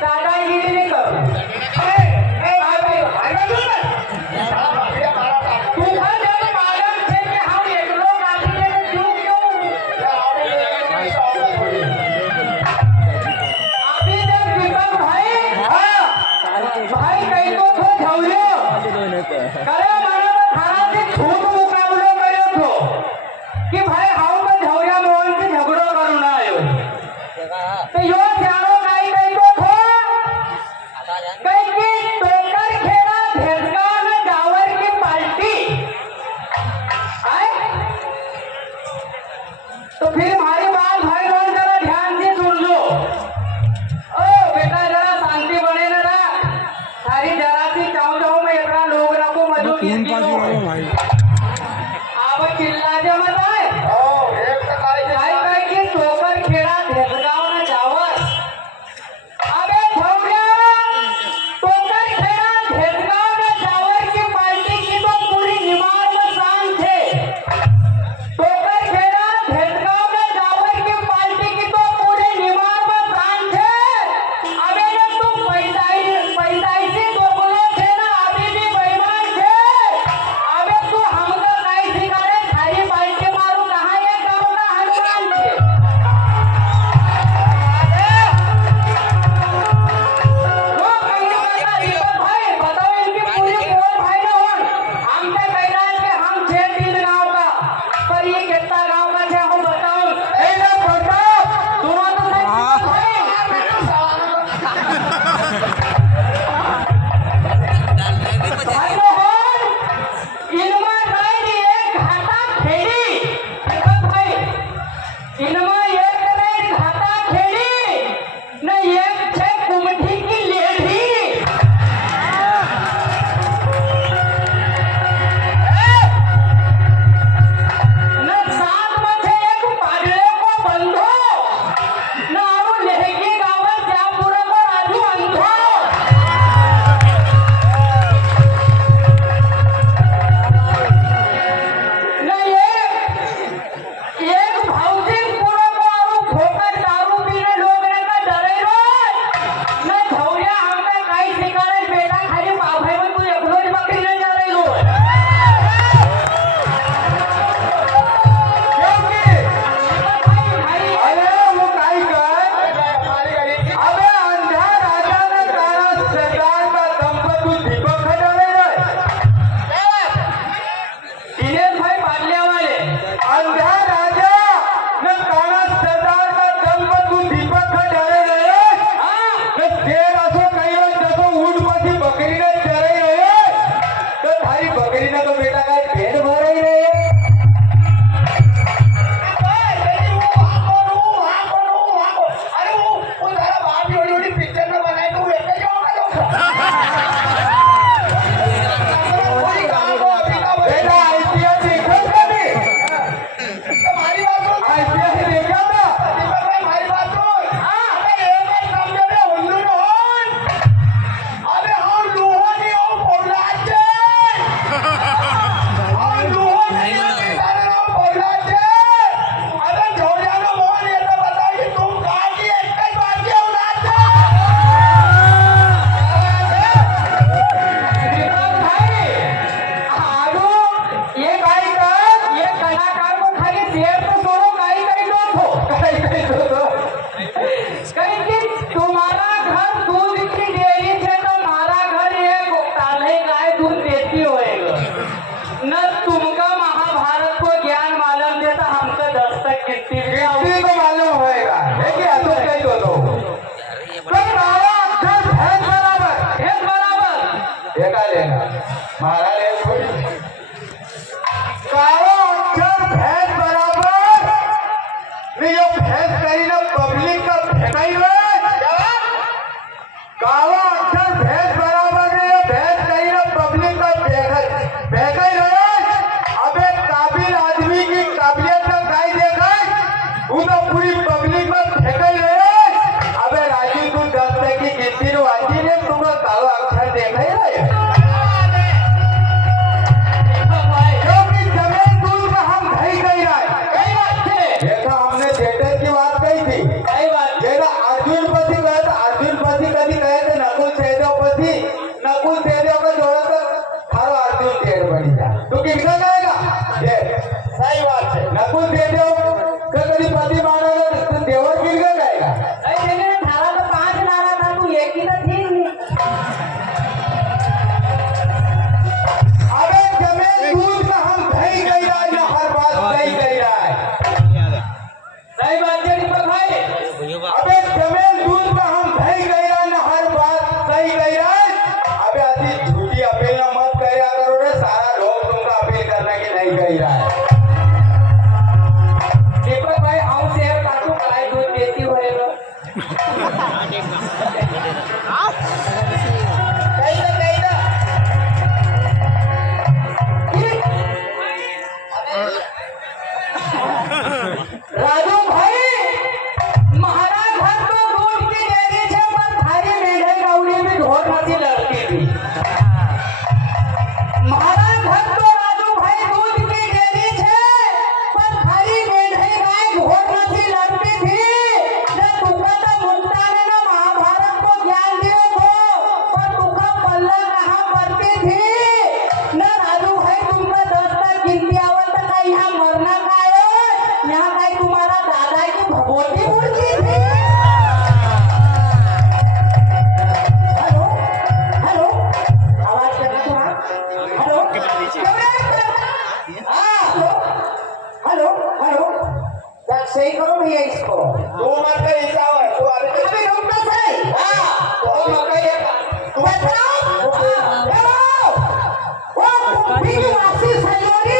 दादागिरी नहीं करो। हमने थिएटर की बात कही थी, राजू भाई महाराज घर तो दूध की डेयरी है पर थारी मेढे गावड़ी में ढोर नदी लड़ती थी। महाराज घर तो राजू भाई दूध की डेयरी है पर थारी मेढे गाय ढोर नदी लड़ती थी। जब तुका तो मुक्ता ने ना महाभारत को ज्ञान दिए को पर तुका पल्ला कहाँ पड़ती थी न राजू भाई तुमका 10 तक गिनती आवत का यहाँ मरना का यहाँ भाई तुम्हारा दादा की भगवती मूर्ति थी। हेलो हेलो आवाज करना थोड़ा। हेलो हेलो हेलो सही करो भैया इसको। तू मत कर हिसाब है तू अभी रुकना सही। तो मकई तू बताओ हेलो वो कुंभी की वासी सयोरी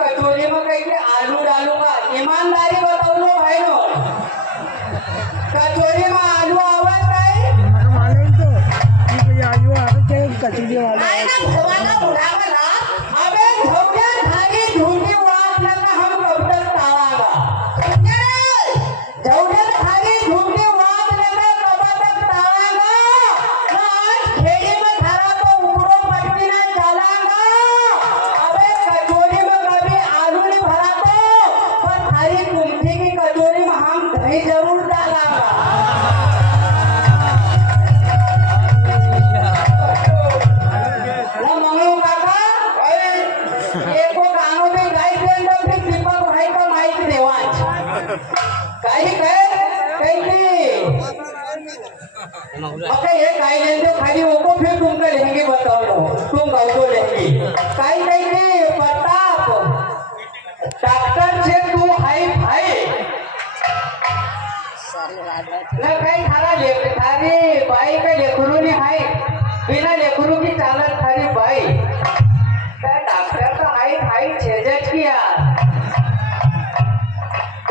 कचोरी में कहीं आलू डालूंगा। ईमानदारी बताओ लो भाई नो कचोरी में आलू आवत है कचोरी वाला अबे झोंके धागे झूठी बात लगा हम कब तक तावागा झोंके धागे झूठी बात लगा कब तक तावागा आज खेड़ी में धारा को उड़ो पट्टी ना चलागा। अबे कचोरी में कभी आलू नहीं भरा तो पर थारी कुल्फी की कचोरी में हम दही जरूर डालागा। ये काई लेंगे खाली वो को फिर तुमका लेंगे बताओ लो तुम गाँव को लेंगे काई लेंगे प्रताप डॉक्टर से तू हाई भाई ना कहीं थारा ले थारी बाई का लेखरू नहीं हाई बिना लेखरू की चालत थारी बाई डॉक्टर का हाई हाई छेजत किया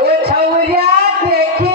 वो छौरिया देखी